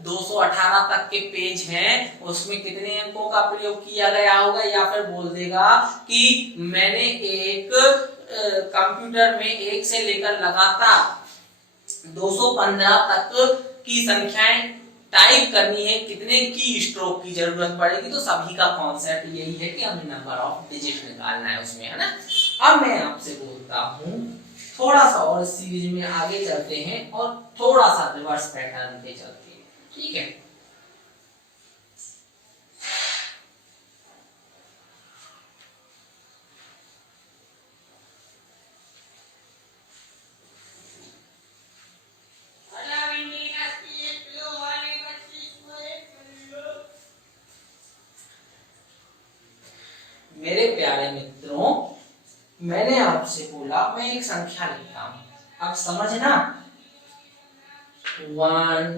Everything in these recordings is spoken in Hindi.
218 तक के पेज हैं उसमें कितने अंकों का प्रयोग किया गया होगा, या फिर बोल देगा कि मैंने एक कंप्यूटर में 1 से लेकर लगातार 215 तक की संख्याएं टाइप करनी है, कितने की स्ट्रोक की जरूरत पड़ेगी। तो सभी का कॉन्सेप्ट यही है कि हमें नंबर ऑफ डिजिट निकालना है उसमें, है ना। अब मैं आपसे बोलता हूं थोड़ा सा और सीरीज में आगे चलते हैं और थोड़ा सा रिवर्स पैटर्न पे चलते हैं, ठीक है। मेरे प्यारे मित्रों, मैंने आपसे बोला मैं एक संख्या लिखता हूं, अब समझना 1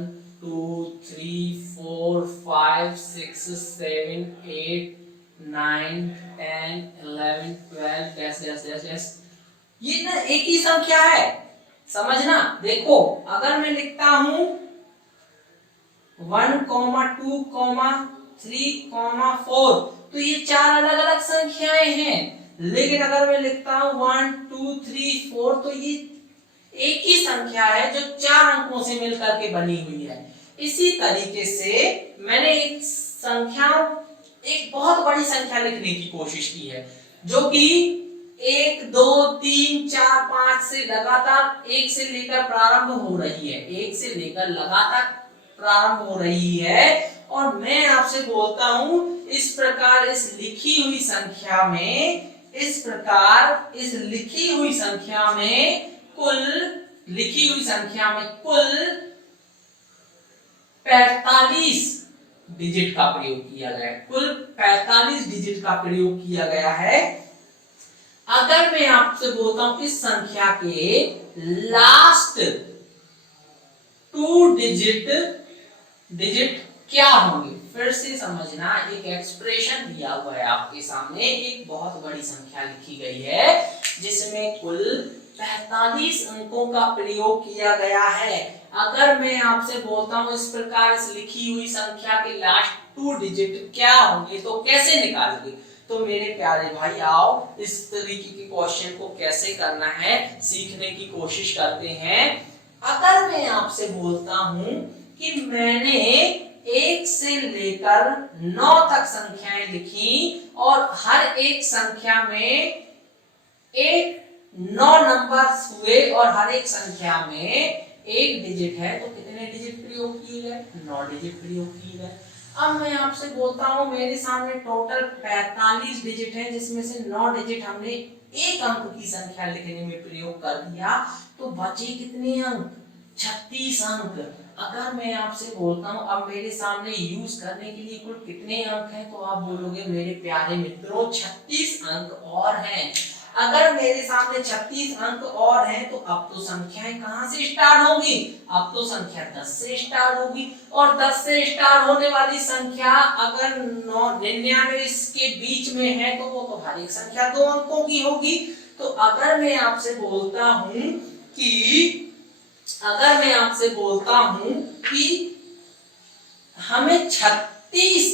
2 3 4 5 6 7 8 9 10 11 12 डैश डैश डैश डैश, ये ना एक ही संख्या है, समझना। देखो अगर मैं लिखता हूं 1 2 3 4 तो ये 4 अलग अलग संख्याएं हैं, लेकिन अगर मैं लिखता हूं 1 2 3 4 तो ये एक ही संख्या है जो 4 अंकों से मिलकर के बनी हुई है। इसी तरीके से मैंने एक बहुत बड़ी संख्या लिखने की कोशिश की है, जो कि 1 2 3 4 5 से लगातार 1 से लेकर प्रारंभ हो रही है, 1 से लेकर लगातार प्रारंभ हो रही है। और मैं आपसे बोलता हूं इस प्रकार इस लिखी हुई संख्या में, इस प्रकार इस लिखी हुई संख्या में कुल 45 डिजिट का प्रयोग किया गया है, कुल 45 डिजिट का प्रयोग किया गया है। अगर मैं आपसे बोलता हूं इस संख्या के लास्ट 2 डिजिट क्या होंगे, फिर से समझना। एक एक्सप्रेशन दिया हुआ है आपके सामने, एक बहुत बड़ी संख्या लिखी गई है जिसमें कुल 45 अंकों का प्रयोग किया गया है। अगर मैं आपसे बोलता हूं इस प्रकार इस लिखी हुई संख्या के लास्ट 2 डिजिट क्या होंगे तो कैसे निकालोगे। तो मेरे प्यारे भाई आओ इस तरीके के क्वेश्चन को कैसे करना है सीखने की कोशिश करते हैं। अगर मैं आपसे बोलता हूं कि मैंने 1 से लेकर 9 तक संख्याएं लिखी और हर एक संख्या में 9 नंबर हुए और हर एक संख्या में 1 डिजिट है, तो कितने डिजिट प्रयोग किए गए, 9 डिजिट प्रयोग किए गए। अब मैं आपसे बोलता हूं मेरे सामने टोटल 45 डिजिट है, जिसमें से 9 डिजिट हमने एक अंक की संख्या लिखने में प्रयोग कर दिया, तो बचे कितने अंक, 36 अंक। अगर मैं आपसे बोलता हूं अब मेरे सामने यूज करने के लिए कुल कितने अंक हैं, तो आप बोलोगे मेरे प्यारे मित्रों 36 अंक और हैं। अगर मेरे सामने 36 अंक और हैं तो अब तो संख्याएं कहां से स्टार्ट होगी, अब तो संख्या 10 से स्टार्ट होगी। और 10 से स्टार्ट होने वाली संख्या अगर 99 इसके बीच में है तो वो तो हर एक संख्या 2 अंकों की होगी। तो अगर मैं आपसे बोलता हूं कि हमें 36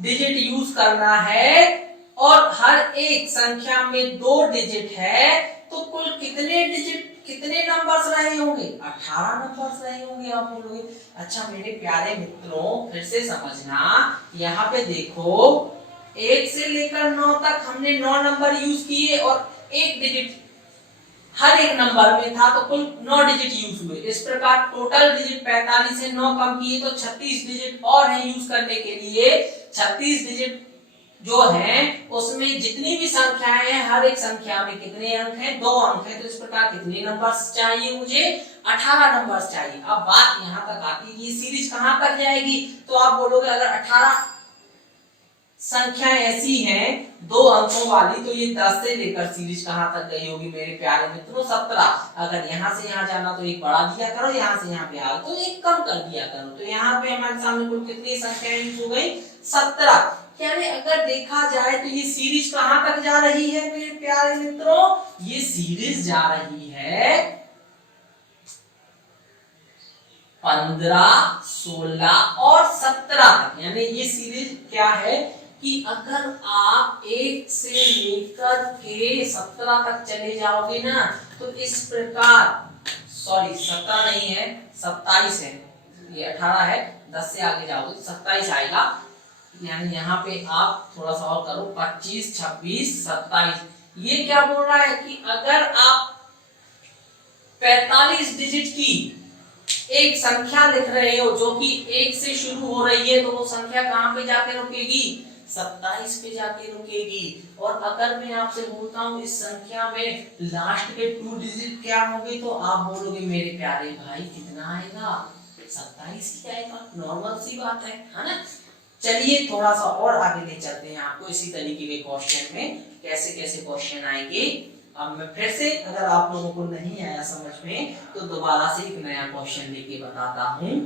डिजिट यूज करना है और हर एक संख्या में 2 डिजिट है, तो कुल कितने नंबर्स रहे होंगे, 18 नंबर्स रहे होंगे। आप बोलोगे अच्छा मेरे प्यारे मित्रों फिर से समझना, यहाँ पे देखो 1 से लेकर 9 तक हमने 9 नंबर यूज किए और 1 डिजिट हर एक नंबर में था, तो कुल 9 डिजिट यूज हुए। इस प्रकार टोटल डिजिट 45 से 9 कम किए तो 36 डिजिट और है यूज करने के लिए। 36 डिजिट जो है उसमें जितनी भी संख्याएं हैं हर एक संख्या में कितने अंक हैं, 2 अंक हैं। तो इस प्रकार कितने नंबर्स चाहिए मुझे, 18 नंबर्स चाहिए। अब बात यहां तक आती है, ये सीरीज कहां तक जाएगी, तो आप बोलोगे अगर 18 संख्याएं ऐसी हैं 2 अंकों वाली तो ये 10 से लेकर सीरीज कहां तक गई होगी मेरे प्यारे मित्रों, 17। अगर यहां से यहां जाना तो एक बढ़ा दिया करो, यहां से यहां पे आ तो एक कम कर दिया करो। तो यहां पे हमारे सामने कुल कितनी संख्याएं यूज हो गई, 17। यानी अगर देखा जाए तो ये सीरीज कहां तक जा रही है मेरे प्यारे मित्रों, ये सीरीज जा रही है 15, 16 और 17 तक। यानी ये सीरीज क्या है कि अगर आप 1 से लेकर के 17 तक चले जाओगे ना तो इस प्रकार, सॉरी 17 नहीं है 27 है, ये 18 है, 10 से आगे जाओगे 27 आएगा। यानी यहाँ पे आप थोड़ा सा और करो, 25, 26, 27। ये क्या बोल रहा है कि अगर आप 45 डिजिट की एक संख्या लिख रहे हो जो कि 1 से शुरू हो रही है, तो वो संख्या कहां पे जाके रुकेगी? 27 पे जाके रुकेगी। और अगर मैं आपसे बोलता हूं इस संख्या में लास्ट के 2 डिजिट क्या होंगे, तो आप बोलोगे मेरे प्यारे भाई कितना आएगा? 27 ही आएगा। नॉर्मल सी बात है ना। चलिए थोड़ा सा और आगे ले चलते हैं आपको इसी तरीके के क्वेश्चन में कैसे कैसे क्वेश्चन आएंगे। अब मैं फिर से, अगर आप लोगों को नहीं आया समझ में, तो दोबारा से एक नया क्वेश्चन लेके बताता हूं।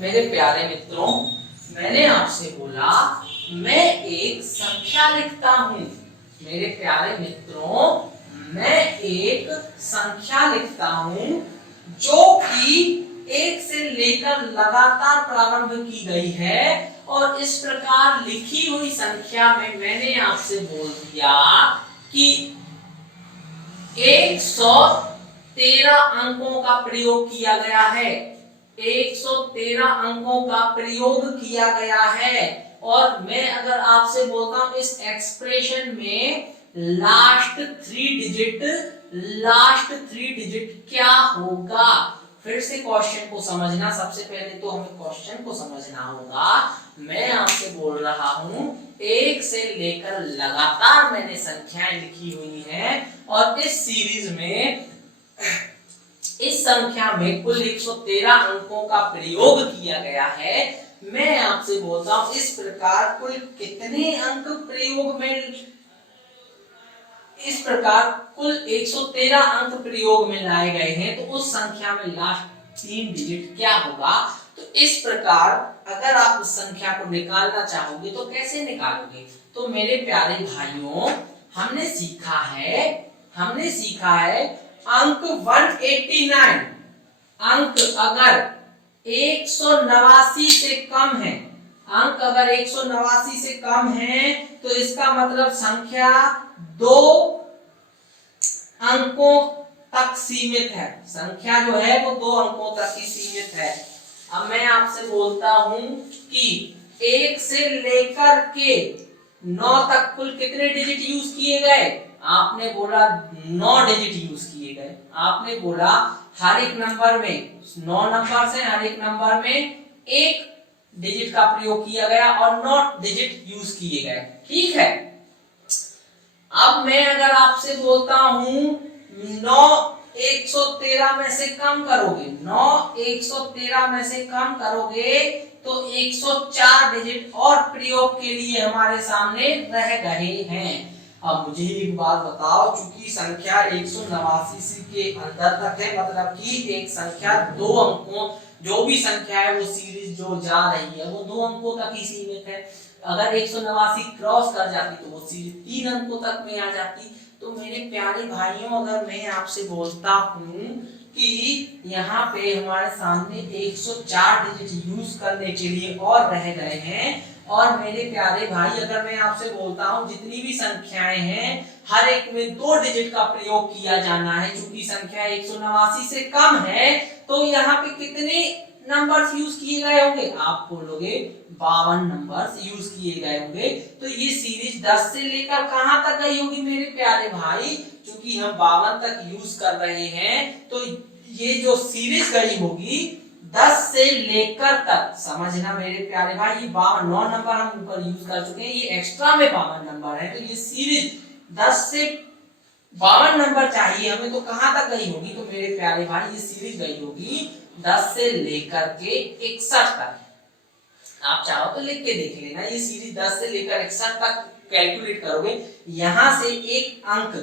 मेरे प्यारे मित्रों, मैंने आपसे बोला मैं एक संख्या लिखता हूं। मेरे प्यारे मित्रों, मैं एक संख्या लिखता हूं जो कि 1 से लेकर लगातार प्रारंभ की गई है, और इस प्रकार लिखी हुई संख्या में मैंने आपसे बोल दिया कि 113 अंकों का प्रयोग किया गया है। 113 अंकों का प्रयोग किया गया है। और मैं अगर आपसे बोलता हूं इस एक्सप्रेशन में लास्ट 3 डिजिट क्या होगा? फिर से क्वेश्चन को समझना, सबसे पहले तो हमें क्वेश्चन को समझना होगा। मैं आपसे बोल रहा हूं 1 से लेकर लगातार मैंने संख्याएं लिखी हुई हैं, और इस सीरीज में इस संख्या में कुल 113 अंकों का प्रयोग किया गया है। मैं आपसे बोलता हूं इस प्रकार कुल कितने अंक प्रयोग में, इस प्रकार कुल 113 अंक प्रयोग में लाए गए हैं, तो उस संख्या में लास्ट 3 डिजिट क्या होगा? तो इस प्रकार अगर आप उस संख्या को निकालना चाहोगे तो कैसे निकालोगे? तो मेरे प्यारे भाइयों, हमने सीखा है अंक 189, अंक अगर 189 से कम है, अंक अगर 189 से कम है, तो इसका मतलब संख्या 2 अंकों तक सीमित है। संख्या जो है वो 2 अंकों तक ही सीमित है। अब मैं आपसे बोलता हूं कि 1 से लेकर के 9 तक कुल कितने डिजिट यूज किए गए? आपने बोला 9 डिजिट यूज किए गए। आपने बोला हर एक नंबर में 9 नंबर से, हर एक नंबर में 1 डिजिट का प्रयोग किया गया और 9 डिजिट यूज किए गए। ठीक है। अब मैं अगर आपसे बोलता हूं 9 113 में से कम करोगे, 9 113 में से कम करोगे, तो 104 डिजिट और प्रयोग के लिए हमारे सामने रह गए हैं। अब मुझे एक बात बताओ, चूंकि संख्या 189 के अंदर तक है, मतलब कि एक संख्या 2 अंकों, जो भी संख्या है वो सीरीज जो जा रही है वो 2 अंकों तक ही सीमित है। अगर 189 क्रॉस कर जाती तो वो सीरीज 3 अंकों तक में आ जाती। तो मेरे प्यारे भाइयों, अगर मैं आपसे बोलता हूं कि यहाँ पे हमारे सामने 104 डिजिट यूज करने के लिए और रह गए हैं, और मेरे प्यारे भाई अगर मैं आपसे बोलता हूं जितनी भी संख्याएं हैं हर एक में 2 डिजिट का प्रयोग किया जाना है, क्योंकि संख्या 189 से कम है, तो यहाँ पे कितने नंबर्स यूज किए गए होंगे? आप बोलोगे 52 नंबर्स यूज किए गए होंगे। तो ये सीरीज 10 से लेकर कहां तक गई होगी मेरे प्यारे भाई? क्योंकि हम 52 तक यूज कर रहे हैं, तो ये जो सीरीज गई होगी 10 से लेकर तक, समझना मेरे प्यारे भाई, ये 9 नंबर हम ऊपर यूज कर चुके हैं, ये एक्स्ट्रा में 52 नंबर है, तो ये सीरीज 10 से 52 नंबर चाहिए हमें, तो कहां तक गई होगी? तो मेरे प्यारे भाई ये सीरीज गई होगी 10 से लेकर के 61 तक। आप चाहो तो लिख के देख लेना, ये सीरीज 10 से लेकर 61 तक कैलकुलेट करोगे, यहां से एक अंक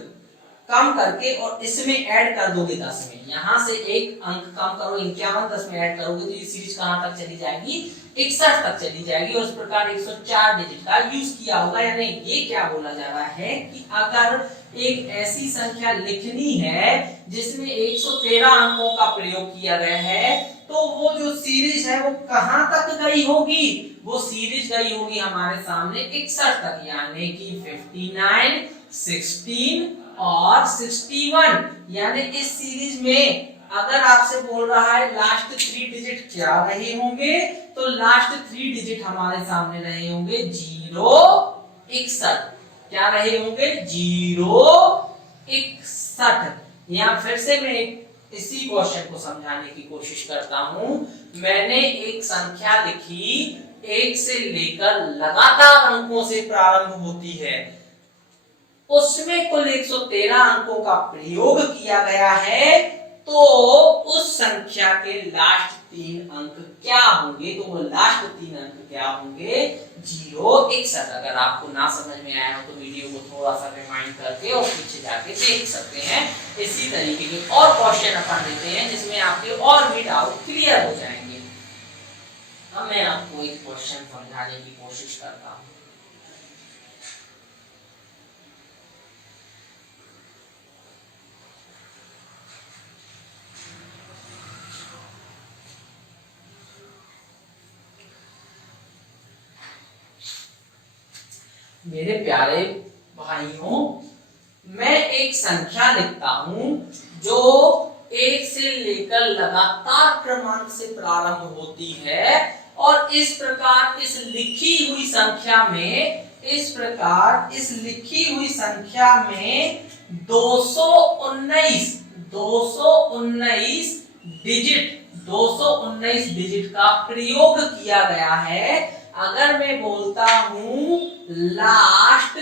कम करके और इसमें ऐड कर दोगे 10 में, यहाँ से एक अंक कम करो 51, 10 में ऐड करोगे तो ये सीरीज कहां तक चली जाएगी, 61 तक चली जाएगी। और इस प्रकार 104 डिजिट का यूज किया होगा। यानी ये क्या बोला जा रहा है कि अगर एक ऐसी संख्या लिखनी है जिसमें 113 अंकों का प्रयोग किया गया है, तो वो जो सीरीज है वो कहां तक गई होगी, वो सीरीज गई होगी हमारे सामने 61 तक, यानी कि 59, 16 और 61। यानी इस सीरीज में अगर आपसे बोल रहा है लास्ट 3 डिजिट क्या रहे होंगे, तो लास्ट 3 डिजिट हमारे सामने रहे होंगे 0, 61। क्या रहे होंगे, 0, 61। यहां फिर से मैं इसी क्वेश्चन को समझाने की कोशिश करता हूं। मैंने एक संख्या लिखी 1 से लेकर लगातार अंकों से प्रारंभ होती है, उसमें कुल 113 अंकों का प्रयोग किया गया है, तो उस संख्या के लास्ट 3 अंक क्या होंगे, तो वो लास्ट 3 अंक क्या होंगे, 0, 61। अगर आपको ना समझ में आया हो तो वीडियो को थोड़ा सा रिमाइंड करके और पीछे जाके देख सकते हैं। इसी तरीके के और क्वेश्चन अपन लेते हैं जिसमें आपके और भी डाउट क्लियर हो जाएंगे। अब मैं आपको एक क्वेश्चन समझाने की कोशिश करता हूं। मेरे प्यारे भाइयों, मैं एक संख्या लिखता हूं जो 1 से लेकर लगातार क्रमांक से प्रारंभ होती है, और इस प्रकार इस लिखी हुई संख्या में 219 डिजिट का प्रयोग किया गया है। अगर मैं बोलता हूं लास्ट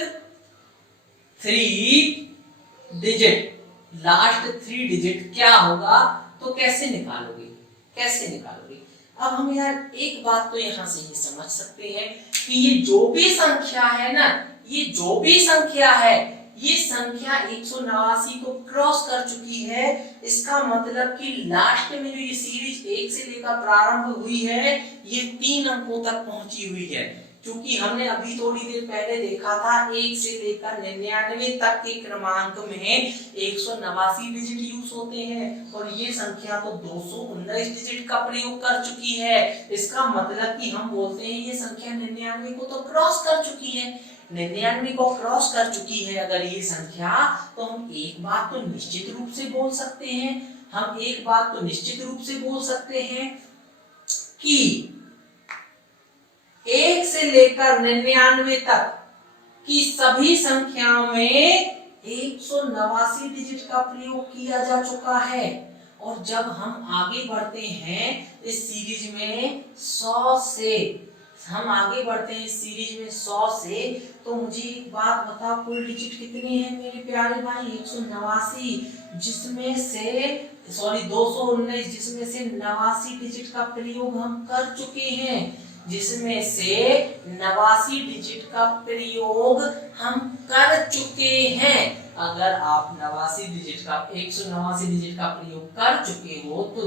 3 डिजिट क्या होगा, तो कैसे निकालोगे, अब हम यार एक बात तो यहां से ही समझ सकते हैं कि ये जो भी संख्या है ना, ये संख्या 189 को क्रॉस कर चुकी है। इसका मतलब कि लास्ट में जो ये सीरीज 1 से लेकर प्रारंभ हुई है, ये 3 अंकों तक पहुंची हुई है। क्योंकि हमने अभी थोड़ी देर पहले देखा था 1 से लेकर 99 तक के क्रमांक में 189 डिजिट यूज होते हैं, और ये संख्या तो 219 डिजिट का प्रयोग कर चुकी है। इसका मतलब कि हम बोलते हैं ये संख्या 99 को तो क्रॉस कर चुकी है। 99 को क्रॉस कर चुकी है अगर ये संख्या, तो हम एक बात तो निश्चित रूप से बोल सकते हैं कि 1 से लेकर 99 तक की सभी संख्याओं में 189 डिजिट का प्रयोग किया जा चुका है। और जब हम आगे बढ़ते हैं इस सीरीज में 100 से, तो मुझे एक बात बता, कुल डिजिट कितने हैं मेरे प्यारे भाई, 189, जिसमें से 219, जिसमें से 89 डिजिट का प्रयोग हम कर चुके हैं, अगर आप 189 डिजिट का प्रयोग कर चुके हो तो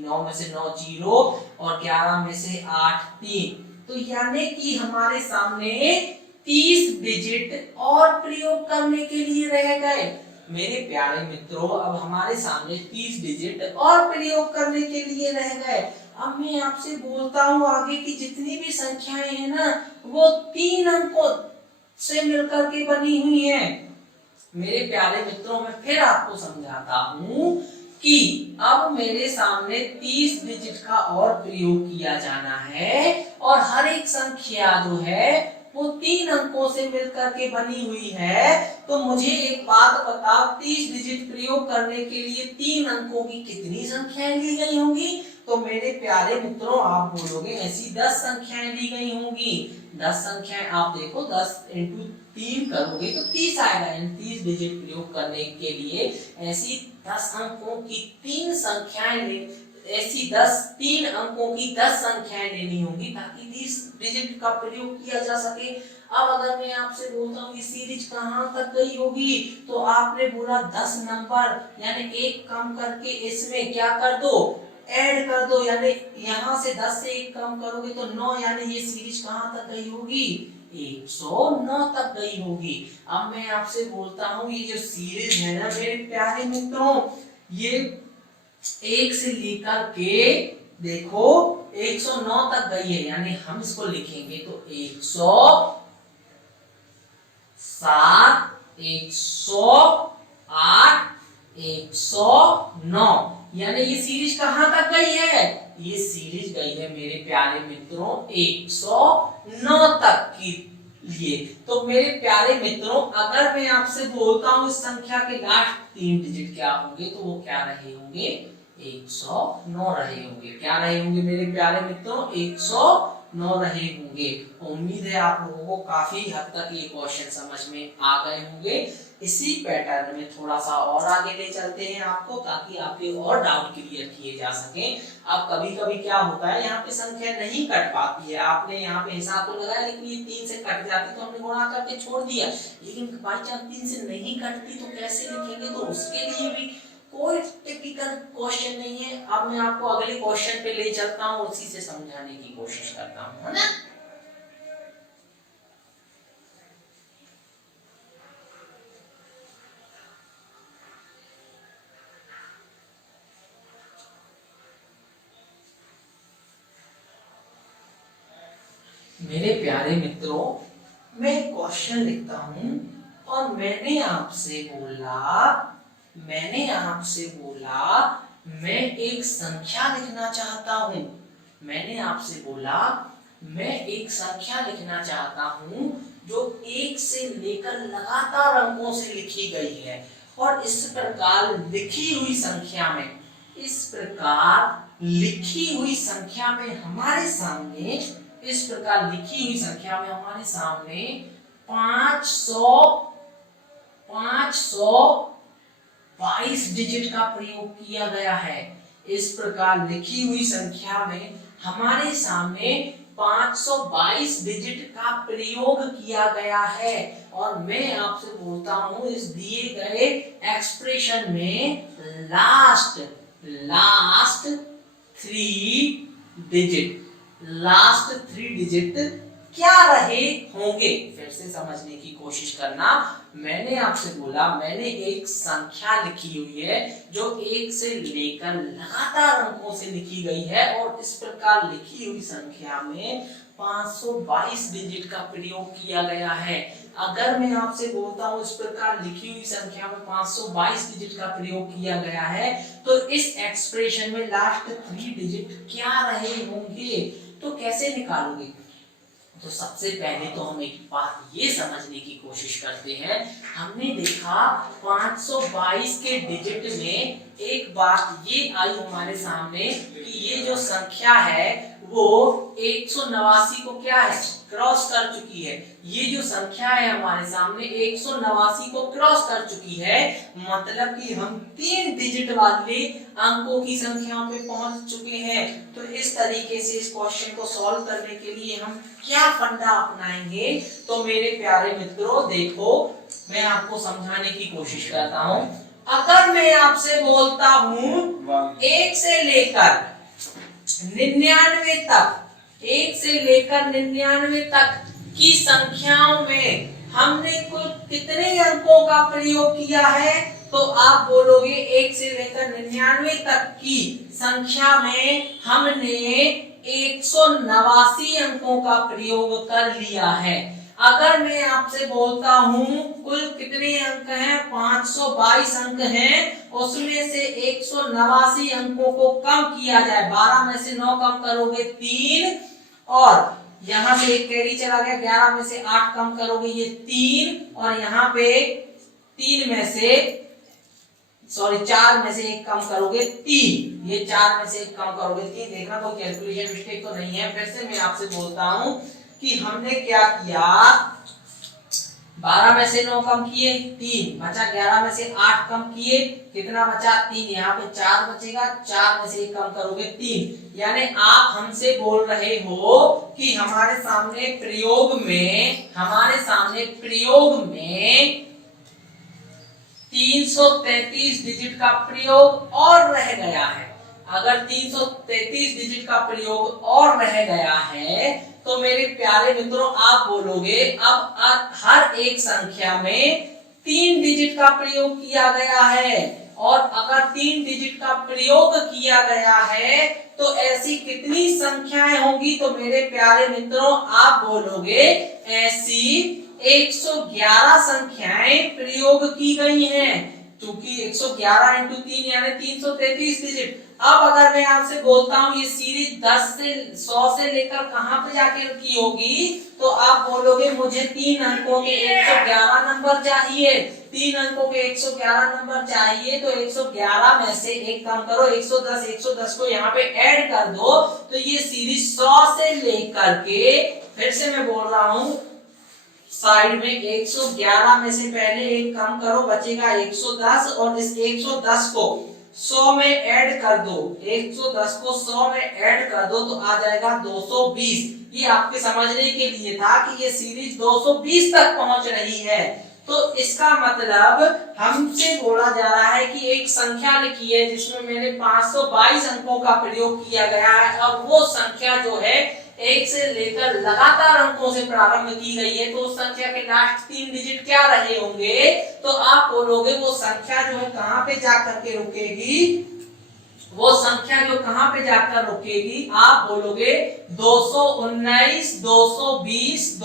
9 में से 9 जीरो और 11 में से 8 3, तो यानी कि हमारे सामने 30 डिजिट और प्रयोग करने के लिए रह गए। मेरे प्यारे मित्रों, अब हमारे सामने 30 डिजिट और प्रयोग करने के लिए रह गए। अब मैं आपसे बोलता हूं आगे की जितनी भी संख्याएं हैं ना, वो 3 अंकों से मिलकर के बनी हुई हैं। मेरे प्यारे मित्रों, मैं फिर आपको समझाता हूं कि अब मेरे सामने 30 डिजिट का और प्रयोग किया जाना है, और हर एक संख्या जो है वो 3 अंकों से मिलकर के बनी हुई है। तो मुझे एक बात बताओ, 30 डिजिट प्रयोग करने के लिए 3 अंकों की कितनी संख्याएं ली गई होंगी? तो मेरे प्यारे मित्रों, आप बोलोगे ऐसी 10 संख्याएं ली गई होंगी। 10 संख्याएं आप देखो, 10 इंटू 3 करोगे तो 30 आएगा। 30 डिजिट प्रयोग करने के लिए ऐसी 10 अंकों की 3 संख्याएं ऐसी 10 3 अंकों की 10 संख्याएं लेनी होंगी ताकि 30 डिजिट का प्रयोग किया जा सके। अब अगर मैं आपसे बोलता हूँ ये सीरीज कहाँ तक गई होगी, तो आपने बोला 10 नंबर, यानी एक कम करके इसमें क्या कर दो, ऐड कर दो, यानी यहाँ से 10 से एक कम करोगे तो 9, यानी ये सीरीज कहाँ तक गई होगी, 109 तक गई होगी। अब मैं आपसे बोलता हूँ ये जो सीरीज है ना मेरे प्यारे मित्रों, ये 1 से लेकर के देखो 109 तक गई है, यानी हम इसको लिखेंगे तो 107, 108, 109, यानी ये सीरीज कहां तक गई है, ये सीरीज गई है मेरे प्यारे मित्रों 109 तक की लिए। तो मेरे प्यारे मित्रों अगर मैं आपसे बोलता हूं इस संख्या के लास्ट 3 डिजिट क्या होंगे, तो वो क्या रहे होंगे, 109 रहे होंगे। क्या रहे होंगे मेरे प्यारे मित्रों, 109 रहे होंगे। उम्मीद है आप लोगों को काफी हद तक ये क्वेश्चन समझ में आ गए होंगे। इसी पैटर्न में थोड़ा सा और आगे ले चलते हैं आपको, ताकि आपके और डाउट क्लियर किए जा सके। अब कभी कभी क्या होता है, यहाँ पे संख्या नहीं कट पाती है, आपने यहाँ पे हिसाब तो लगाया लेकिन ये 3 से कट जाती तो हमने गुणा करके छोड़ दिया, लेकिन बाई चांस 3 से नहीं कटती तो कैसे लिखेंगे, तो उसके लिए भी कोई टिपिकल क्वेश्चन नहीं है। अब मैं आपको अगले क्वेश्चन पे ले चलता हूँ, उसी से समझाने की कोशिश करता हूँ, है ना। मेरे प्यारे मित्रों मैं क्वेश्चन लिखता हूं और मैंने आपसे बोला मैं एक संख्या लिखना चाहता हूं। मैंने आपसे बोला मैं एक संख्या लिखना चाहता हूं जो 1 से लेकर लगातार अंकों से लिखी गई है, और इस प्रकार लिखी हुई संख्या में हमारे सामने 522 डिजिट का प्रयोग किया गया है। इस प्रकार लिखी हुई संख्या में हमारे सामने 522 डिजिट का प्रयोग किया गया है, और मैं आपसे बोलता हूं इस दिए गए एक्सप्रेशन में लास्ट 3 डिजिट क्या रहे होंगे। फिर से समझने की कोशिश करना। मैंने आपसे बोला मैंने एक संख्या लिखी हुई है जो 1 से लेकर लगातार अंकों से लिखी गई है, और इस प्रकार लिखी हुई संख्या में 522 डिजिट का प्रयोग किया गया है। अगर मैं आपसे बोलता हूं इस प्रकार लिखी हुई संख्या में 522 डिजिट का प्रयोग किया गया है, तो इस एक्सप्रेशन में लास्ट 3 डिजिट क्या रहे होंगे, तो कैसे निकालोगे। तो सबसे पहले तो हम एक बात ये समझने की कोशिश करते हैं। हमने देखा 522 के डिजिट में एक बात ये आई हमारे सामने कि ये जो संख्या है वो 189 को क्या है, क्रॉस कर चुकी है। ये जो संख्या है हमारे सामने 189 को क्रॉस कर चुकी है, मतलब कि हम 3 डिजिट वाले अंकों की संख्याओं पे पहुंच चुके हैं। तो इस तरीके से इस क्वेश्चन को सॉल्व करने के लिए हम क्या फंडा अपनाएंगे, तो मेरे प्यारे मित्रों देखो मैं आपको समझाने की कोशिश करता हूं। अगर मैं आपसे बोलता हूं 1 से लेकर 99 तक की संख्याओं में हमने कुल कितने अंकों का प्रयोग किया है, तो आप बोलोगे 1 से लेकर 99 तक की संख्या में हमने 189 अंकों का प्रयोग कर लिया है। अगर मैं आपसे बोलता हूं कुल कितने अंक हैं, 522 अंक हैं, उसमें से 189 अंकों को कम किया जाए, 12 में से 9 कम करोगे 3, और यहाँ पे एक कैरी चला गया, 11 में से 8 कम करोगे ये 3, और यहाँ पे 4 में से 1 कम करोगे 3, ये 4 में से 1 कम करोगे 3। देखना कोई कैलकुलेशन मिस्टेक तो नहीं है। फिर से मैं आपसे बोलता हूं कि हमने क्या किया, 12 में से 9 कम किए 3 बचा, 11 में से 8 कम किए कितना बचा 3, यहाँ पे 4 बचेगा, 4 में से 1 कम करोगे 3। यानी आप हमसे बोल रहे हो कि हमारे सामने प्रयोग में 333 डिजिट का प्रयोग और रह गया है। अगर 333 डिजिट का प्रयोग और रह गया है तो मेरे प्यारे मित्रों आप बोलोगे अब हर एक संख्या में 3 डिजिट का प्रयोग किया गया है, और अगर 3 डिजिट का प्रयोग किया गया है तो ऐसी कितनी संख्याएं होंगी, तो मेरे प्यारे मित्रों आप बोलोगे ऐसी 111 संख्याएं प्रयोग की गई हैं, क्योंकि 111 इंटू 3 यानी 333 डिजिट। अब अगर मैं आपसे बोलता हूं ये सीरीज 10 से 100 से लेकर कहां पे जाके की होगी, तो आप बोलोगे मुझे 3 अंकों के 111 नंबर चाहिए, 3 अंकों के 111 नंबर चाहिए, तो 111 में से एक कम करो 110 को यहाँ पे ऐड कर दो, तो ये सीरीज 100 से लेकर के, फिर से मैं बोल रहा हूं साइड में 111 में से पहले एक कम करो बचेगा 110, और इस 110 को 100 में ऐड कर दो, 110 को 100 में ऐड कर दो तो आ जाएगा 220। ये आपके समझने के लिए था कि ये सीरीज 220 तक पहुंच रही है। तो इसका मतलब हमसे बोला जा रहा है कि एक संख्या लिखी है जिसमें मैंने 522 अंकों का प्रयोग किया गया है, और वो संख्या जो है 1 से लेकर लगातार अंकों से प्रारंभ की गई है, तो उस संख्या के लास्ट 3 डिजिट क्या रहे होंगे, तो आप बोलोगे वो संख्या जो है कहां पे जाकर के रुकेगी, वो संख्या जो कहां पे जाकर रुकेगी, आप बोलोगे 219, 220,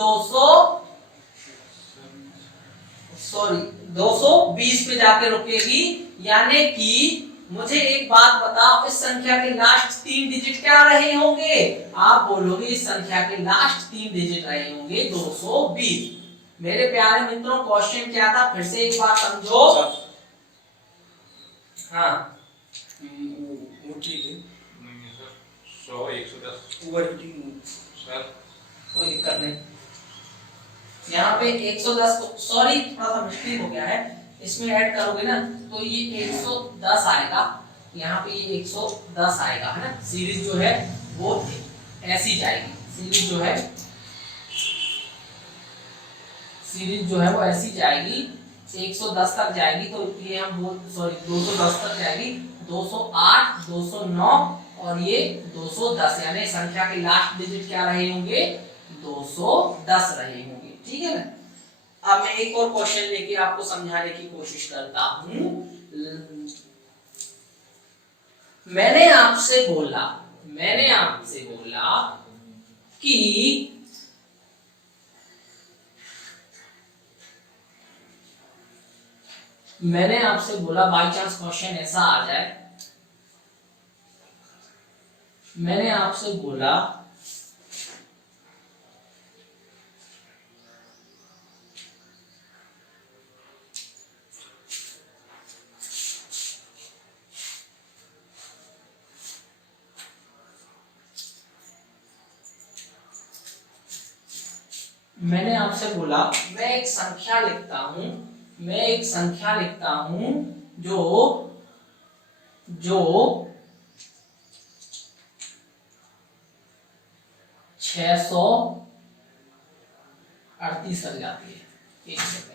220 पे जाकर रुकेगी। यानी कि मुझे एक बात बताओ, इस संख्या के लास्ट 3 डिजिट क्या रहे होंगे, आप बोलोगे इस संख्या के लास्ट 3 डिजिट रहे होंगे 220। मेरे प्यारे मित्रों क्वेश्चन क्या था, फिर से एक बार समझो। हाँ वो ठीक है, 100 110 सर कोई दिक्कत नहीं। यहाँ पे 110 को, सॉरी थोड़ा सा मिस्टेक हो गया है, इसमें ऐड करोगे ना तो ये 110 आएगा, यहाँ पे ये 110 आएगा, है ना। सीरीज जो है वो ऐसी जाएगी, सीरीज जो है वो ऐसी जाएगी, 110 तक जाएगी, तो ये हम बोल सॉरी 210 तक जाएगी, 208, 209 और ये 210, यानी संख्या के लास्ट डिजिट क्या रहे होंगे, 210 रहे होंगे। ठीक है ना। अब मैं एक और क्वेश्चन लेके आपको समझाने की कोशिश करता हूं। मैंने आपसे बोला कि बाई चांस क्वेश्चन ऐसा आ जाए, मैंने आपसे बोला मैं एक संख्या लिखता हूं जो 638 तक जाती है। एक सेकंड,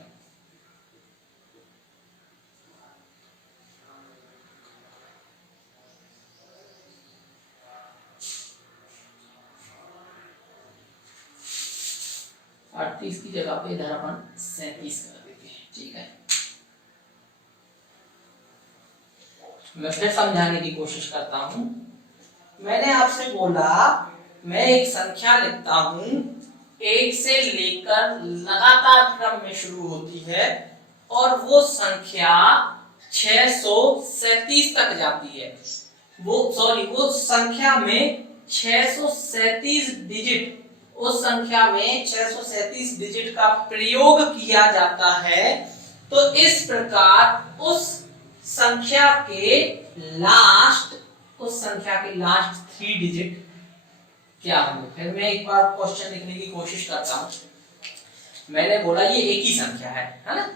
की जगह पे इधर अपन 37 कर देते हैं। ठीक है, मैं फिर समझाने की कोशिश करता हूं। मैंने आपसे बोला मैं एक संख्या लिखता हूं, 1 से लेकर लगातार क्रम में शुरू होती है, और वो संख्या 637 तक जाती है। वो संख्या में 637 डिजिट, उस संख्या में 637 डिजिट का प्रयोग किया जाता है। तो इस प्रकार उस संख्या के लास्ट 3 डिजिट क्या होंगे। फिर मैं एक बार क्वेश्चन लिखने की कोशिश करता हूं। मैंने बोला ये एक ही संख्या है ना,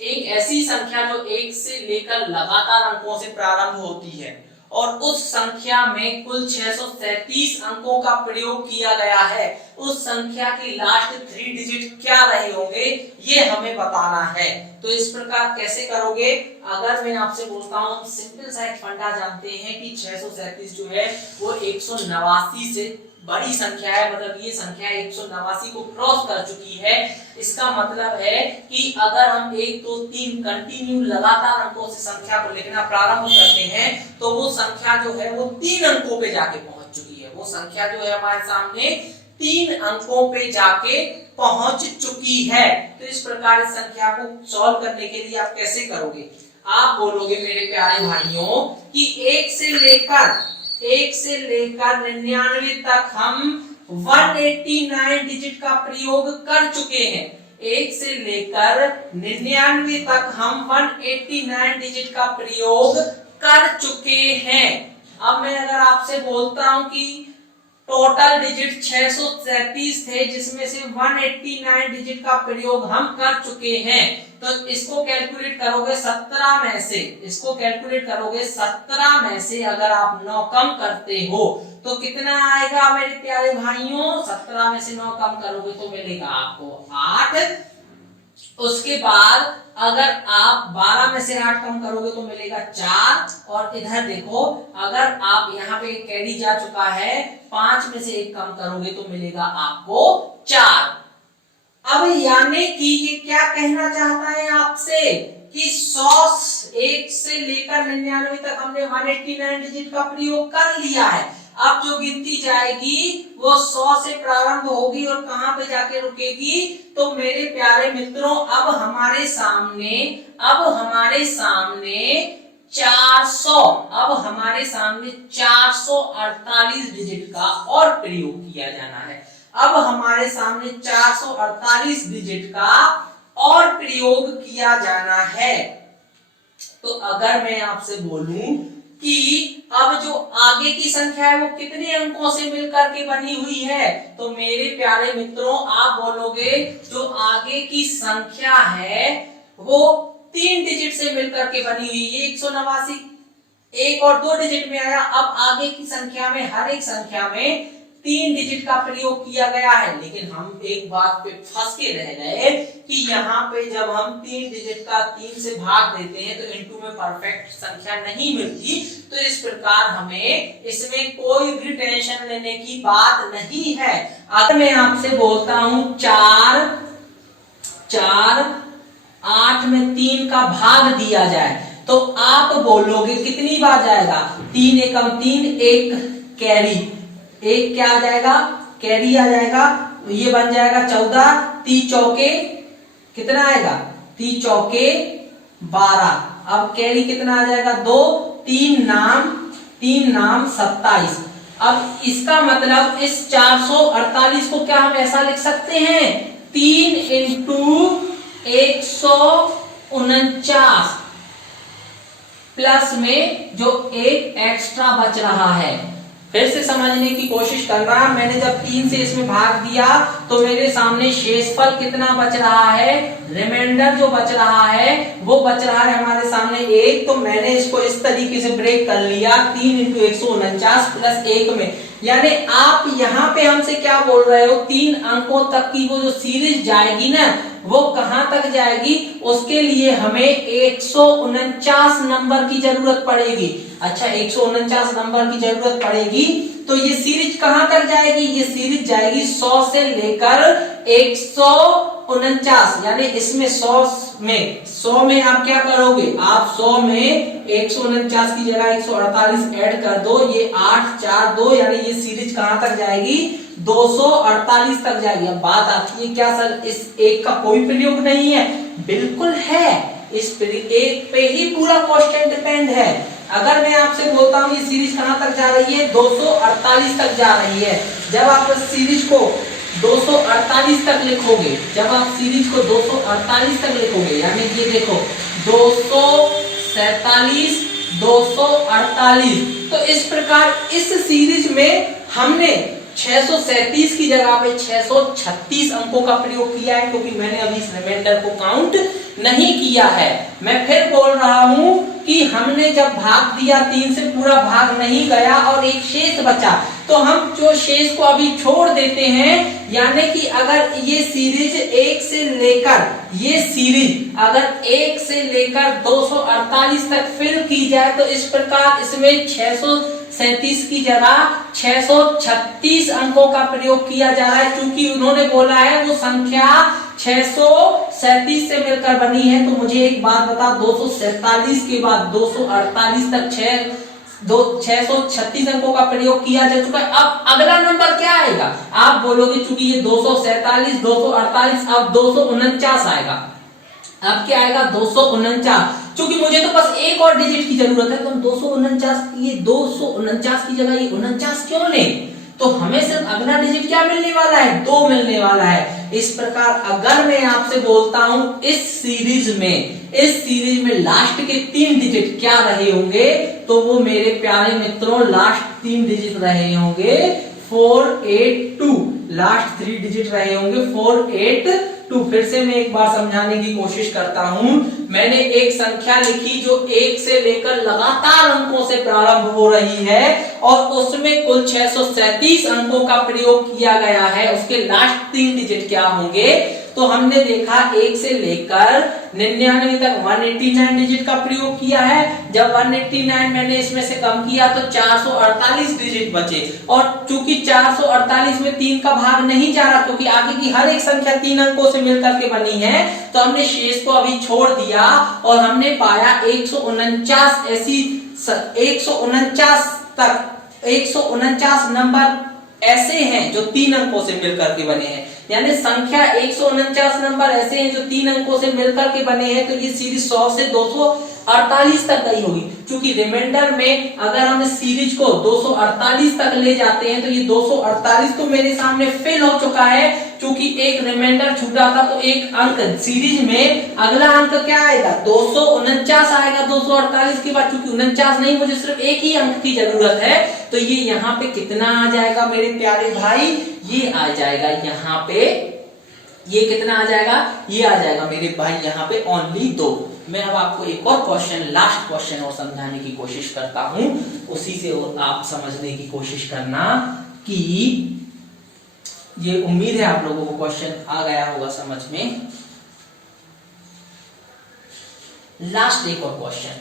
एक ऐसी संख्या जो 1 से लेकर लगातार अंकों से प्रारंभ होती है और उस संख्या में कुल 637 अंकों का प्रयोग किया गया है, उस संख्या की लास्ट 3 डिजिट क्या रहे होंगे ये हमें बताना है। तो इस प्रकार कैसे करोगे, अगर मैं आपसे बोलता हूं सिंपल सा एक फंडा जानते हैं कि 637 जो है वो 189 से बड़ी संख्या है, मतलब ये संख्या 189 को क्रॉस कर चुकी है। इसका मतलब है कि अगर हम 1 2 3 कंटिन्यू लगातार अंकों से संख्या को लिखना प्रारंभ करते हैं तो वो संख्या जो है वो 3 अंकों पे जाके पहुंच चुकी है, वो संख्या जो है हमारे सामने 3 अंकों पे जाके पहुंच चुकी है। तो इस प्रकार इस संख्या को सॉल्व करने के लिए आप कैसे करोगे, आप बोलोगे मेरे प्यारे भाइयों कि 1 से लेकर 99 तक हम 189 डिजिट का प्रयोग कर चुके हैं। 1 से लेकर 99 तक हम 189 डिजिट का प्रयोग कर चुके हैं। अब मैं अगर आपसे बोलता हूं कि टोटल डिजिट 637 थे जिसमें से 189 डिजिट का प्रयोग हम कर चुके हैं, तो इसको कैलकुलेट करोगे 17 में से, इसको कैलकुलेट करोगे 17 में से अगर आप 9 कम करते हो तो कितना आएगा मेरे प्यारे भाइयों, 17 में से 9 कम करोगे तो मिलेगा आपको 8। उसके बाद अगर आप 12 में से 8 कम करोगे तो मिलेगा 4, और इधर देखो अगर आप यहाँ पे कैरी जा चुका है 5 में से 1 कम करोगे तो मिलेगा आपको 4। अब यानी कि ये क्या कहना चाहता है आपसे कि 1 से लेकर 99 तक हमने 189 डिजिट का प्रयोग कर लिया है। अब जो गिनती जाएगी वो 100 से प्रारंभ होगी और कहां पे जाके रुकेगी, तो मेरे प्यारे मित्रों अब हमारे सामने 448 डिजिट का और प्रयोग किया जाना है। अब हमारे सामने 448 डिजिट का और प्रयोग किया जाना है। तो अगर मैं आपसे बोलूं कि अब जो आगे की संख्या है वो कितने अंकों से मिलकर के बनी हुई है, तो मेरे प्यारे मित्रों आप बोलोगे जो आगे की संख्या है वो 3 डिजिट से मिलकर के बनी हुई है। 189 1 और 2 डिजिट में आया। अब आगे की संख्या में हर एक संख्या में 3 डिजिट का प्रयोग किया गया है, लेकिन हम एक बात पे फंस के रह गए कि यहाँ पे जब हम 3 डिजिट का 3 से भाग देते हैं तो इनटू में परफेक्ट संख्या नहीं मिलती। तो इस प्रकार हमें इसमें कोई भी टेंशन लेने की बात नहीं है। अगर मैं आपसे बोलता हूं 4 8 में 3 का भाग दिया जाए तो आप बोलोगे कितनी बार जाएगा, 3 एकम 3, 1 कैरी, 1 क्या आ जाएगा, कैरी आ जाएगा, ये बन जाएगा 14, 3 चौके कितना आएगा, 3 चौके 12, अब कैरी कितना आ जाएगा 2, 3 नाम 27। अब इसका मतलब इस 448 को क्या हम ऐसा लिख सकते हैं, 3 इंटू 149 प्लस में जो एक एक्स्ट्रा बच रहा है। फिर से समझने की कोशिश करना, मैंने जब 3 से इसमें भाग दिया तो मेरे सामने शेषफल कितना बच रहा है, रिमाइंडर जो बच रहा है वो बच रहा है हमारे सामने 1। तो मैंने इसको इस तरीके से ब्रेक कर लिया 3 इंटू 149 प्लस 1 में, यानी आप यहाँ पे हमसे क्या बोल रहे हो, 3 अंकों तक की वो जो सीरीज जाएगी ना वो कहां तक जाएगी, उसके लिए हमें 149 नंबर की जरूरत पड़ेगी। अच्छा 149 नंबर की जरूरत पड़ेगी तो ये सीरीज कहां तक जाएगी, ये सीरीज जाएगी 100 से लेकर 149, यानी इसमें 100 में आप क्या करोगे, आप 100 में 149 की जगह 148 ऐड कर दो, ये 8 4 2, यानी ये सीरीज कहां तक जाएगी, 248 तक जाएगी। अब बात आती है क्या सर इस एक का कोई प्रयोग नहीं है, बिल्कुल है, इस एक पे ही पूरा क्वेश्चन डिपेंड है। अगर मैं आपसे बोलता हूं ये सीरीज कहां तक जा रही है, 248 तक जा रही है, जब आप इस सीरीज को 248 तक लिखोगे, जब आप सीरीज को 248 तक लिखोगे, यानी ये देखो 247 248, तो इस प्रकार इस सीरीज में हमने 637 की जगह पे 636 अंकों का प्रयोग किया है, क्योंकि मैंने अभी इस रिमाइंडर को काउंट नहीं किया है। मैं फिर बोल रहा हूं कि हमने जब भाग दिया 3 से पूरा भाग नहीं गया और एक शेष बचा, तो हम जो शेष को अभी छोड़ देते हैं, यानी कि अगर ये सीरीज 1 से लेकर ये सीरीज अगर 1 से लेकर 248 तक फिल की जाए तो इस प्रकार इसमें 637 की जगह 636 अंकों का प्रयोग किया जा रहा है। क्योंकि उन्होंने बोला है वो संख्या 637 से मिलकर बनी है, तो मुझे एक बात बता, 247 के बाद 248 तक 636 अंकों का प्रयोग किया जा चुका है। अब अगला नंबर क्या आएगा? आप बोलोगे चूंकि ये 247, 248, अब 249 आएगा। अब क्या आएगा? 249। क्योंकि मुझे तो बस एक और डिजिट की जरूरत है, तो हम 249 ये 249 की जगह ये 49 क्यों लें? तो हमें सिर्फ अगला डिजिट क्या मिलने वाला है? 2 मिलने वाला है। इस प्रकार अगर मैं आपसे बोलता हूं इस सीरीज में लास्ट के 3 डिजिट क्या रहे होंगे, तो वो मेरे प्यारे मित्रों लास्ट 3 डिजिट रहे होंगे 482। लास्ट 3 डिजिट रहे होंगे 482। फिर से मैं एक बार समझाने की कोशिश करता हूं। मैंने एक संख्या लिखी जो 1 से लेकर लगातार अंकों से प्रारंभ हो रही है और उसमें कुल 637 अंकों का प्रयोग किया गया है। उसके लास्ट 3 डिजिट क्या होंगे? तो हमने देखा 1 से लेकर 99 तक 189 डिजिट का प्रयोग किया है। जब 189 मैंने इसमें से कम किया तो 448 डिजिट बचे, और चूंकि 448 में 3 का भाग नहीं जा रहा, क्योंकि आगे की हर एक संख्या 3 अंकों से मिलकर के बनी है, तो हमने शेष को अभी छोड़ दिया और हमने पाया 149 ऐसी 149 तक 149 नंबर ऐसे हैं जो 3 अंकों से मिलकर के बने हैं। यानी संख्या 149 नंबर ऐसे हैं जो 3 अंकों से मिलकर के बने हैं। तो ये सीरीज 100 से 248 तक गई होगी। क्योंकि रिमाइंडर में अगर हम इस सीरीज को 248 तक ले जाते हैं तो ये 248 तो मेरे सामने फेल हो चुका है, क्योंकि एक रिमाइंडर छूटा था। तो एक अंक सीरीज में अगला अंक क्या आएगा? 249 आएगा 248 के बाद। क्योंकि 49 नहीं, मुझे सिर्फ एक ही अंक की जरूरत है, तो ये यहाँ पे कितना आ जाएगा मेरे प्यारे भाई? ये आ जाएगा यहाँ पे, ये कितना आ जाएगा? ये आ जाएगा मेरे भाई यहाँ पे ओनली 2। मैं अब आपको एक और क्वेश्चन, लास्ट क्वेश्चन और समझाने की कोशिश करता हूं, उसी से आप समझने की कोशिश करना कि ये उम्मीद है आप लोगों को क्वेश्चन आ गया होगा समझ में। लास्ट एक और क्वेश्चन,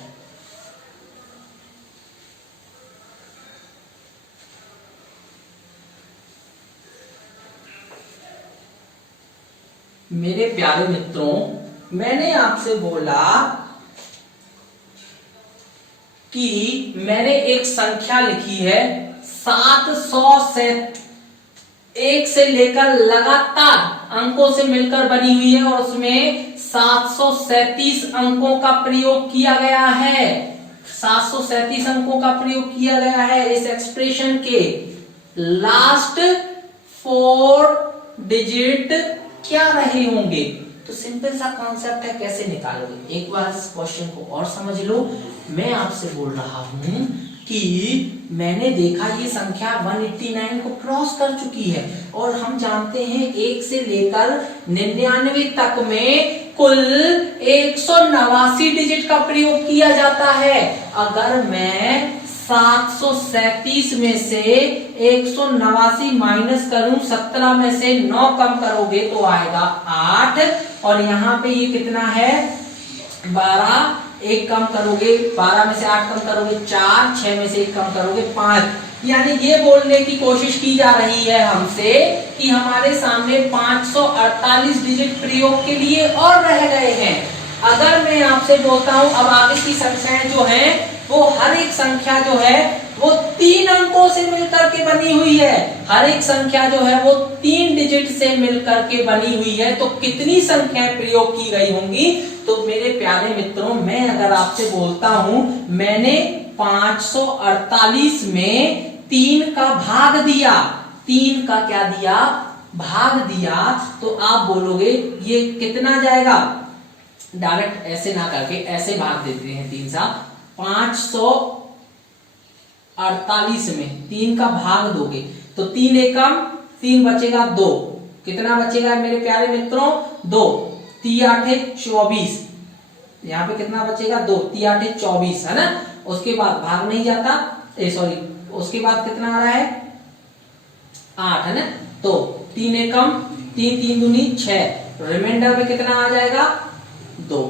मेरे प्यारे मित्रों, मैंने आपसे बोला कि मैंने एक संख्या लिखी है 700 से 1 से लेकर लगातार अंकों से मिलकर बनी हुई है और उसमें 737 अंकों का प्रयोग किया गया है। 737 अंकों का प्रयोग किया गया है। इस एक्सप्रेशन के लास्ट 4 डिजिट क्या रहे होंगे? तो सिंपल सा कॉन्सेप्ट है, कैसे निकालोगे? एक बार इस क्वेश्चन को और समझ लो। मैं आपसे बोल रहा हूं कि मैंने देखा ये संख्या 189 को क्रॉस कर चुकी है और हम जानते हैं 1 से लेकर 99 तक में कुल 189 डिजिट का प्रयोग किया जाता है। अगर मैं 737 में से 189 माइनस करूं, 17 में से 9 कम करोगे तो आएगा 8, और यहाँ पे ये कितना है? 12। 1 कम करोगे, 12 में से 8 कम करोगे 4, 6 में से 1 कम करोगे 5। यानी ये बोलने की कोशिश की जा रही है हमसे कि हमारे सामने 548 डिजिट प्रयोग के लिए और रह गए हैं। अगर मैं आपसे बोलता हूं अब आगे की संख्याएं जो हैं वो हर एक संख्या जो है वो 3 अंकों से मिलकर के बनी हुई है। हर एक संख्या जो है वो 3 डिजिट से मिलकर के बनी हुई है। तो कितनी संख्याएं प्रयोग की गई होंगी? तो मेरे प्यारे मित्रों, मैं अगर आपसे बोलता हूं मैंने 548 में 3 का भाग दिया, 3 का क्या दिया? भाग दिया, तो आप बोलोगे ये कितना जाएगा? डायरेक्ट ऐसे ना करके ऐसे भाग देते हैं 3 सा 548 में 3 का भाग दोगे तो 3 एकम 3 बचेगा 2, कितना बचेगा मेरे प्यारे मित्रों 2, 3 8 24, यहाँ पे कितना बचेगा 2, 3 8 24 है ना। उसके बाद भाग नहीं जाता, सॉरी उसके बाद कितना आ रहा है 8 है ना। तो 3 एकम 3 3 दूनी 6, रिमाइंडर में कितना आ जाएगा 2।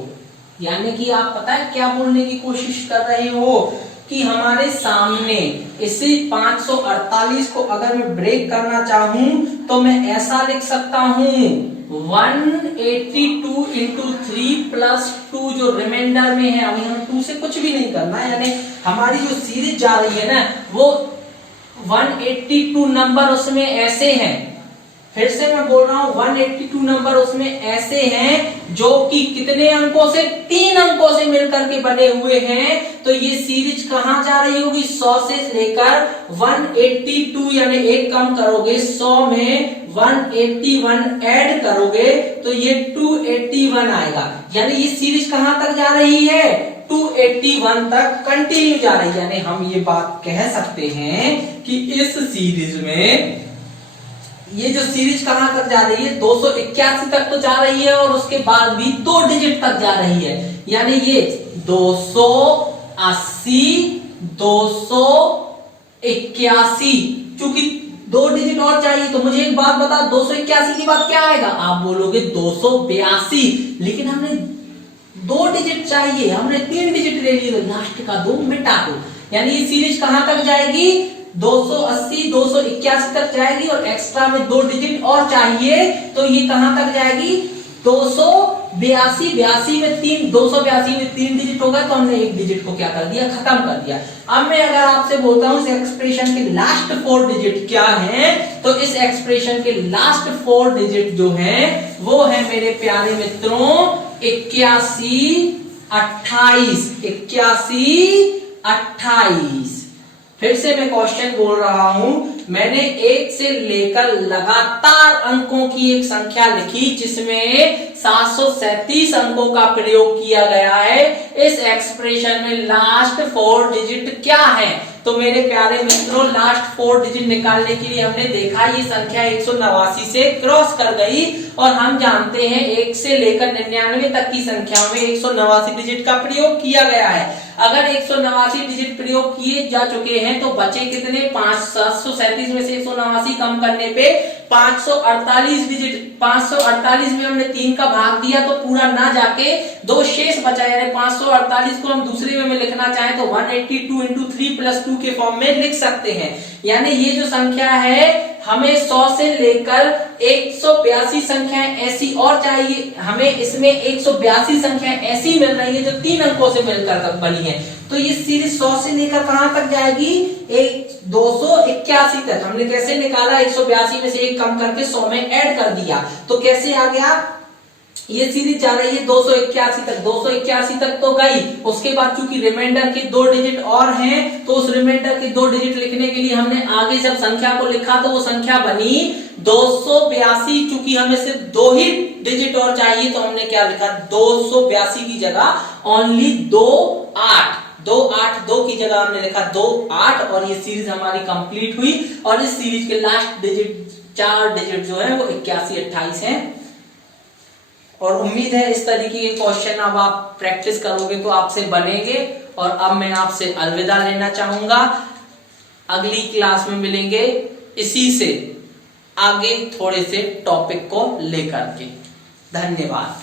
यानी कि आप पता है क्या बोलने की कोशिश कर रहे हो कि हमारे सामने इसे 548 को अगर मैं ब्रेक करना चाहूं तो मैं ऐसा लिख सकता हूं 182 इंटू 3 प्लस 2 जो रिमाइंडर में है, अभी हम 2 से कुछ भी नहीं करना है, यानी हमारी जो सीरीज जा रही है ना वो 182 नंबर उसमें ऐसे हैं, फिर से मैं बोल रहा हूं 182 नंबर उसमें ऐसे हैं जो कि कितने अंकों से 3 अंकों से मिलकर के बने हुए हैं। तो ये सीरीज कहां जा रही होगी 100 से लेकर 182, यानी एक कम करोगे 100 में 181 ऐड करोगे तो ये 281 आएगा। यानी ये सीरीज कहां तक जा रही है 281 तक कंटिन्यू जा रही है। यानी हम ये बात कह सकते हैं कि इस सीरीज में ये जो सीरीज कहां तक जा रही है 281 तक तो जा रही है और उसके बाद भी 2 डिजिट तक जा रही है। यानी ये 280 281, चूंकि 2 डिजिट और चाहिए तो मुझे एक बात बता 281 के बाद क्या आएगा, आप बोलोगे 282, लेकिन हमने 2 डिजिट चाहिए, हमने 3 डिजिट ले लिए तो लास्ट का 2 मिटा दो। यानी ये सीरीज कहां तक जाएगी 280 281 तक जाएगी और एक्स्ट्रा में 2 डिजिट और चाहिए तो ये कहां तक जाएगी 282 में 3 डिजिट होगा तो हमने एक डिजिट को क्या कर दिया खत्म कर दिया। अब मैं अगर आपसे बोलता हूं इस एक्सप्रेशन के लास्ट 4 डिजिट क्या हैं, तो इस एक्सप्रेशन के लास्ट 4 डिजिट जो हैं वो है मेरे प्यारे मित्रों 81 28। फिर से मैं क्वेश्चन बोल रहा हूं, मैंने 1 से लेकर लगातार अंकों की एक संख्या लिखी जिसमें 737 अंकों का प्रयोग किया गया है। इस एक्सप्रेशन में लास्ट 4 डिजिट क्या है, तो मेरे प्यारे मित्रों लास्ट 4 डिजिट निकालने के लिए हमने देखा ये संख्या 189 से क्रॉस कर गई और हम जानते हैं 1 से लेकर 99 तक की संख्या में 189 डिजिट का प्रयोग किया गया है। अगर 189 डिजिट प्रयोग किए जा चुके हैं तो बचे कितने 737 में से 189 कम करने पे 548 डिजिट, 548 में हमने 3 का भाग दिया तो पूरा ना जाके 2 शेष बचा, यानी 548 को हम दूसरे में लिखना चाहें तो 182 इंटू 3 प्लस 2 के फॉर्म में लिख सकते हैं। यानी ये जो संख्या है हमें 100 से लेकर 182 संख्याएं ऐसी और चाहिए, हमें इसमें 182 संख्याएं ऐसी मिल रही है जो 3 अंकों से मिलकर बनी है। तो ये सीरीज 100 से लेकर कहां तक जाएगी 281 तक। हमने कैसे निकाला 182 में से 1 कम करके 100 में ऐड कर दिया, तो कैसे आ गया ये सीरीज जा रही है 281 तक, 281 तक तो गई। उसके बाद चूंकि रिमाइंडर के 2 डिजिट और हैं तो उस रिमाइंडर के 2 डिजिट लिखने के लिए हमने आगे जब संख्या को लिखा तो वो संख्या बनी 282। चूंकि हमें सिर्फ 2 ही डिजिट और चाहिए तो हमने क्या लिखा 282 की जगह ओनली 2 की जगह हमने लिखा 28 और ये सीरीज हमारी कंप्लीट हुई। और इस सीरीज के लास्ट डिजिट 4 डिजिट जो है वो 81 28 है। और उम्मीद है इस तरीके के क्वेश्चन अब आप प्रैक्टिस करोगे तो आपसे बनेंगे। और अब मैं आपसे अलविदा लेना चाहूंगा, अगली क्लास में मिलेंगे इसी से आगे थोड़े से टॉपिक को लेकर के। धन्यवाद।